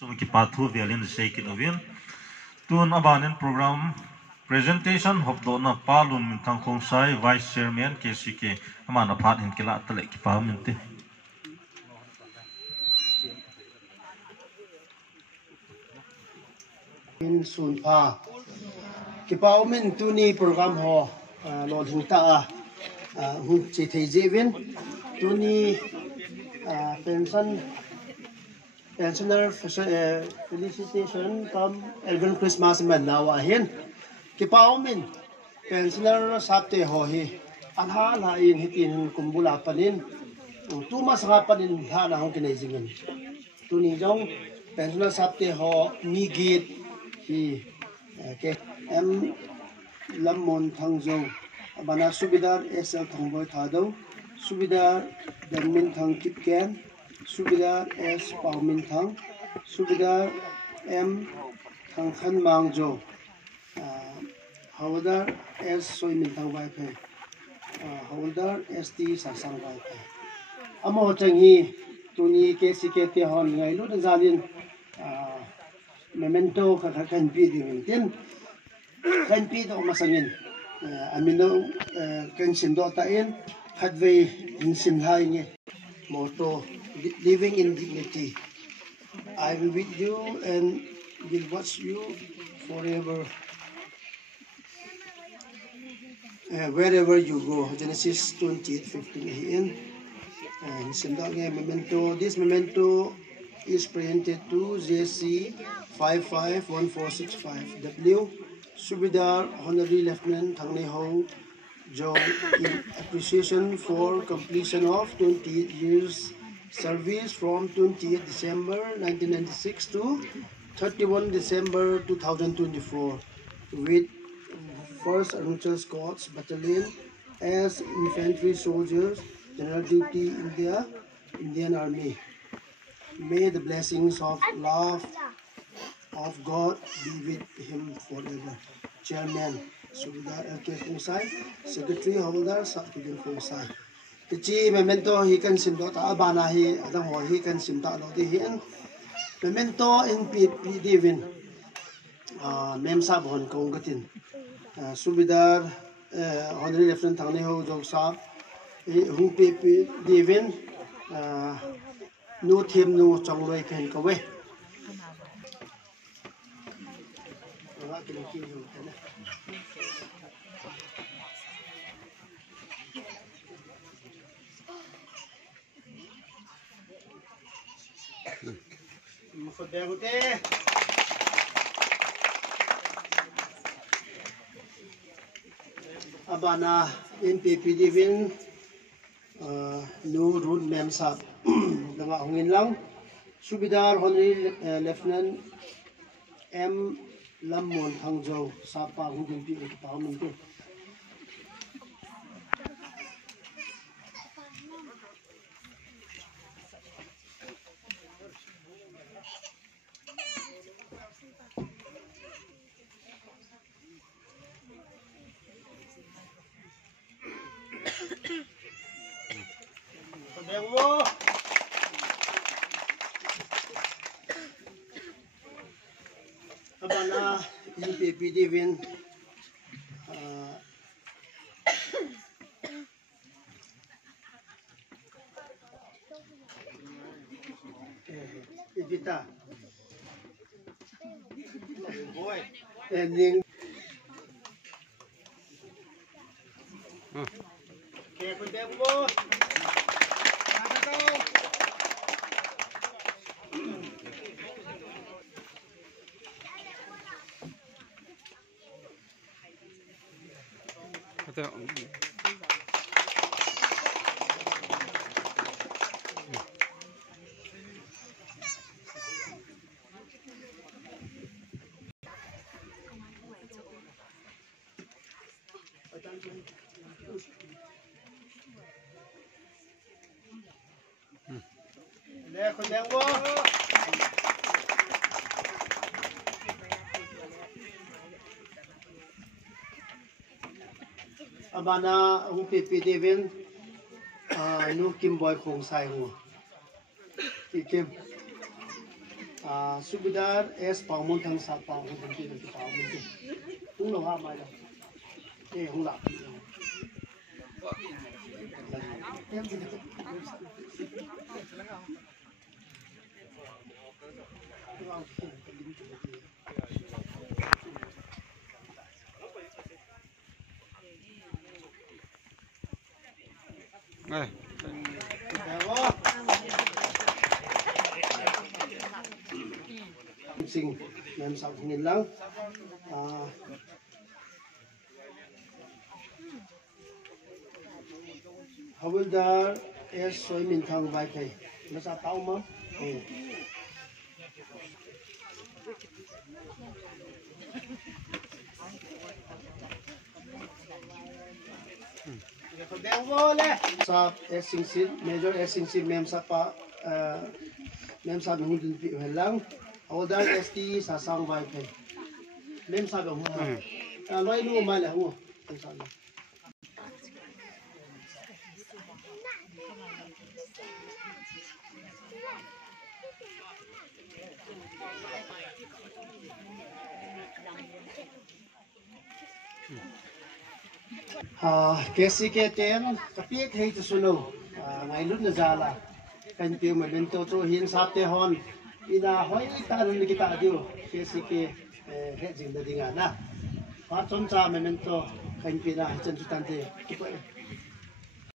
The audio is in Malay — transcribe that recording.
ki pathu vialin sheikin ovin tun abanin program presentation hobdo na palun min thang khong sai vice chairman KCK amana phat hin kila tale ki pa min te min sun pha ki pau min tuni program ho lon hing ta hu chi thei jevin tuni pensioner felicitation kam Elvin Christmas man nawa hin ki pau min pensioner sapte ho hi anha la in hitin kumbula panin tu mas nga panin ha na hong kinai jingen tuni jong pensioner sapte ho ni git hi ke em lamon thangjo abana subidar SL thangboy thado subidar danmin thang kitken subidar S paumin thang subidar M thang khan mangjo hawdar S soimin thang bai phe hawdar ST sarsang bai phe amo changi tuni KCK te hon ngai lu jalin memento kan pi di tin kan pi do masangin amino kan sindo ta in hadway in sim hai nge motto living in dignity. I will with you and will watch you forever wherever you go. Genesis 28:15 and sindo nge memento. This memento is presented to JC 551465W Subidar Honorary Lieutenant Thangni Ho Jo in appreciation for completion of 28 years service from 28 December 1996 to 31 December 2024 with 1st Arunachal Scots Battalion as infantry soldiers, General Duty Indian Army. May the blessings of love of God be with him forever. Chairman Subidar LK Khungsai, Secretary Hawaldar Sakidin Khungsai. Tichi memento hi kan simdo ta abana hi adang ho hi kan simta lo di hin. Memento in PP Divin. Mem sab hon kong gatin. Subidar Honorary Lieutenant Thangni Ho Jok Sab hu PP Divin nu thêm nu trong lôi khen cầu về abana NPP Divin nu road mem sab Danga Hongin Lang Subidar Honorary Lieutenant M Lamon Hangzhou Sapa Hungin Pi Pahamunti abana NPP Divin Evita ending kaya ko demo abana UPP Devin nu Kim Boy Khong Sai Kim Subidar S Paumun thang sa Paumun thang ti thang Paumun ti hung lo ha mai lo hung la sinh em sau nghìn lắm Havildar S Soy Min Thang Vai Thầy nó sao tao mà sa SCC Major SCC mem sa pa mem sa hung din pi lang Havildar ST sa sang vai thầy mem sa hung loi lu ma la hu KCK10 kapit hay to suno ngai lut na jala kan piu ma ben to hin sap te hon ina hoi ta rin kita dio KCK he jing da dinga na pa chon cha me men to kan pi na chen chu tan te